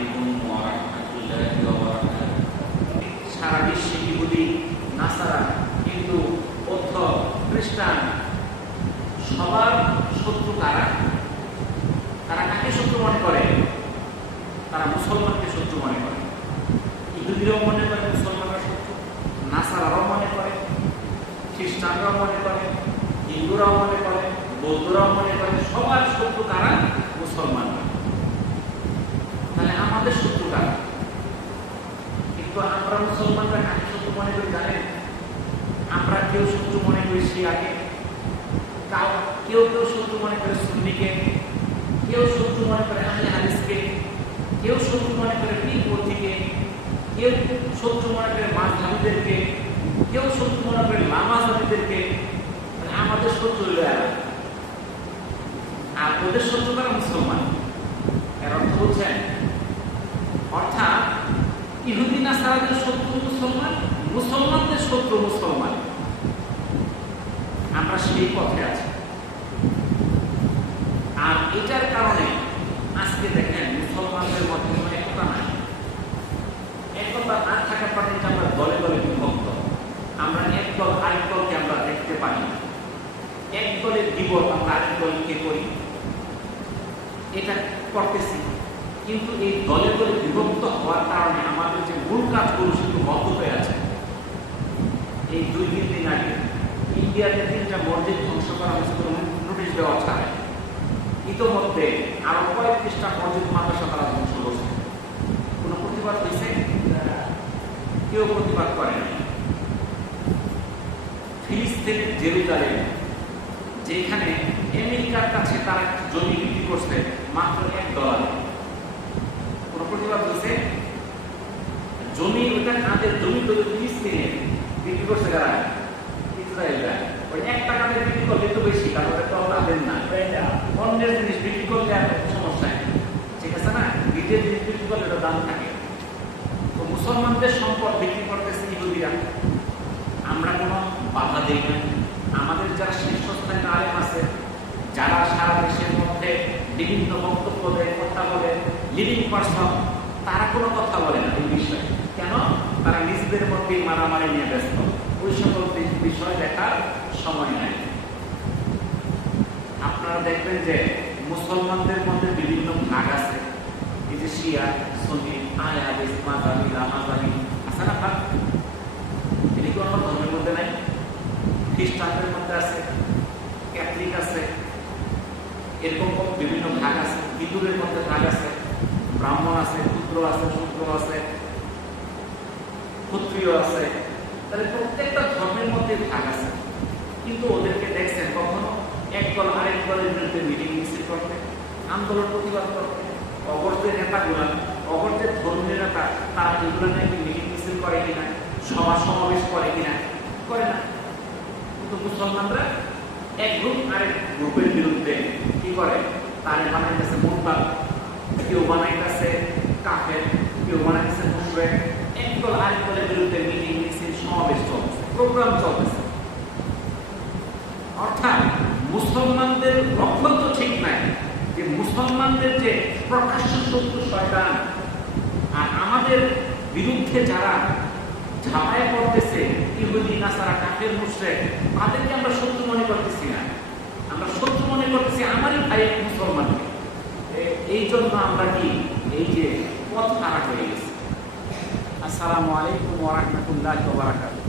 আলাইকুম ওয়া রাহমাতুল্লাহি ওয়া বারাকাতুহু। সারা বিশ্বে ইহুদি, নাসারা, হিন্দু, বৌদ্ধ, খ্রিস্টান সবার শত্রু কারা? তারা কাকে শত্রু মনে করে? তারা মুসলমানকে শত্রু মনে করে। ইহুদিরাও মনে করে মুসলমানরা শত্রু, নাসারাও মনে করে, খ্রিস্টানরাও মনে করে, হিন্দুরাও মনে করে, বৌদ্ধরাও মনে করে। সবার শত্রু কারা? মুসলমানরা। তাহলে আমাদের শত্রু কারা? কিন্তু আমরা মুসলমানরা কাকে শত্রু মনে করি জানেন? আমরা কেউ শত্রু মনে করি শিয়াকে, কেউ কেউ শত্রু মনে করে সুন্নিকে, কেউ শত্রু মনে করে আহলে হাদিসকে, কেউ শত্রু মনে করে পীরপন্থীকে, কেউ শত্রু মনে করে মাযহাবীদেরকে, কেউ শত্রু মনে করে লামাযাবীদেরকে। আমাদের শত্রু হলো এরা, আর ওদের শত্রু কারা? মুসলমান। এর অর্থ বুঝছেন? অর্থাৎ ইহুদি নাসারাদের শত্রু মুসলমান, মুসলমানদের শত্রু মুসলমান। আমরা সেই পথে আছি। আর এটার কারণে আজকে দেখেন মুসলমানদের মধ্যে কোনো একতা নাই। একতা না থাকার কারণে আমরা দলে দলে বিভক্ত। আমরা এক দল আরেক দলকে আমরা দেখতে পাই না। এক দলের বিপদ আমরা আরেক দলকে করি, এটা করতেছি। কিন্তু এই দলে দলে বিভক্ত হওয়ার কারণে আমাদের যে মূল কাজগুলো শুধু বন্ধ হয়ে আছে। এই 2-3 দিন আগে ইন্ডিয়াতে 3টা মসজিদ ধ্বংস করা হয়েছে নোটিশ দেওয়া ছাড়া। ইতোমধ্যে আরো কয়েকটা মসজিদ মাদ্রাসা তারা ধ্বংস করছে। কোনো প্রতিবাদ হয়েছে? কেউ প্রতিবাদ করে নাই। ফিলিস্তিনের জেরুজালেম, যেখানে আমেরিকার কাছে তারা জমি বিক্রি করছে মাত্র $1, কোনো প্রতিবাদ হয়েছে? জমি, ওটা কাদের জমি? ফিলিস্তিনে বিক্রি করছে কারা? ইসরায়েলরা। ওই $1 বিক্রি করলে তো বেশি, তারপরে তো তাদের না। অন্যের জিনিস বিক্রি করলে আর সমস্যা নেই, ঠিক আছে না? নিজের জিনিস বিক্রি করলে ওটা দাম থাকে। তো মুসলমানদের সম্পদ বিক্রি করতেছে ইহুদিরা। আমরা কোনো বাধা দেই না। আমাদের যারা শীর্ষস্থানীয় আলেম আছে, যারা সারা দেশের মধ্যে বিভিন্ন বক্তব্য দেয়, কথা বলে, লিডিং পারসন, তারা কোনো কথা বলে না এই বিষয়ে। কেন? তারা নিজেদের মধ্যে মারামারি নিয়ে ব্যস্ত। ওই সকল বিষয় দেখার সময় নাই। আপনারা দেখবেন যে মুসলমানদের মধ্যে বিভিন্ন ভাগ আছে। এই যে শিয়া, সুন্নি, আহলে হাদিস, মাযহাবী, লামাযাবী আছে না ভাগ? এটা কি অন্য ধর্মের মধ্যে নাই? খ্রিস্টানদের মধ্যে আছে, ক্যাথলিক আছে, এরকম বিভিন্ন ভাগ আছে। হিন্দুদের মধ্যে ভাগ আছে, ব্রাহ্মণ আছে, ক্ষুদ্র আছে, শূদ্র আছে, ক্ষত্রিয় আছে। তাহলে প্রত্যেকটা ধর্মের মধ্যে ভাগ আছে। কিন্তু ওদেরকে দেখছেন কখনো এক দল আরেক দলের বিরুদ্ধে মিটিং মিছিল করতে, আন্দোলন প্রতিবাদ করতে? অগরদের নেতাগুলা, অগরদের ধর্মীয় নেতা, তারা এগুলো নাকি মিটিং মিছিল করে কিনা, সভা সমাবেশ করে কিনা? করে না। কিন্তু মুসলমানরা এক গ্রুপ আরেক গ্রুপের বিরুদ্ধে কি করে? তারে বানাইতেছে মুরতাদ, কেউ বানাইতেছে কাফের, কেউ বানাইতেছে মুশরিক। এক দল আরেক দলের বিরুদ্ধে মিটিং মিছিল সমাবেশ চলছে, প্রোগ্রাম চলতেছে। অর্থাৎ মুসলমানদের লক্ষণ তো ঠিক নাই, যে মুসলমানদের যে প্রকাশ্য শত্রু শয়তান, আর আমাদের বিরুদ্ধে যারা ঝাঁপায় পড়তেছে ইহুদি, নাসারা, কাফের, মুশরিক, তাদেরকে আমরা শত্রু মনে করতেছি না। আমরা শত্রু মনে করতেছি আমারই ভাই মুসলমানকে। এই জন্য আমরা কি এই যে পথ হারা হয়ে গেছি। আসসালামু আলাইকুম ওয়া রাহমাতুল্লাহি ওয়া বারাকাতুহু।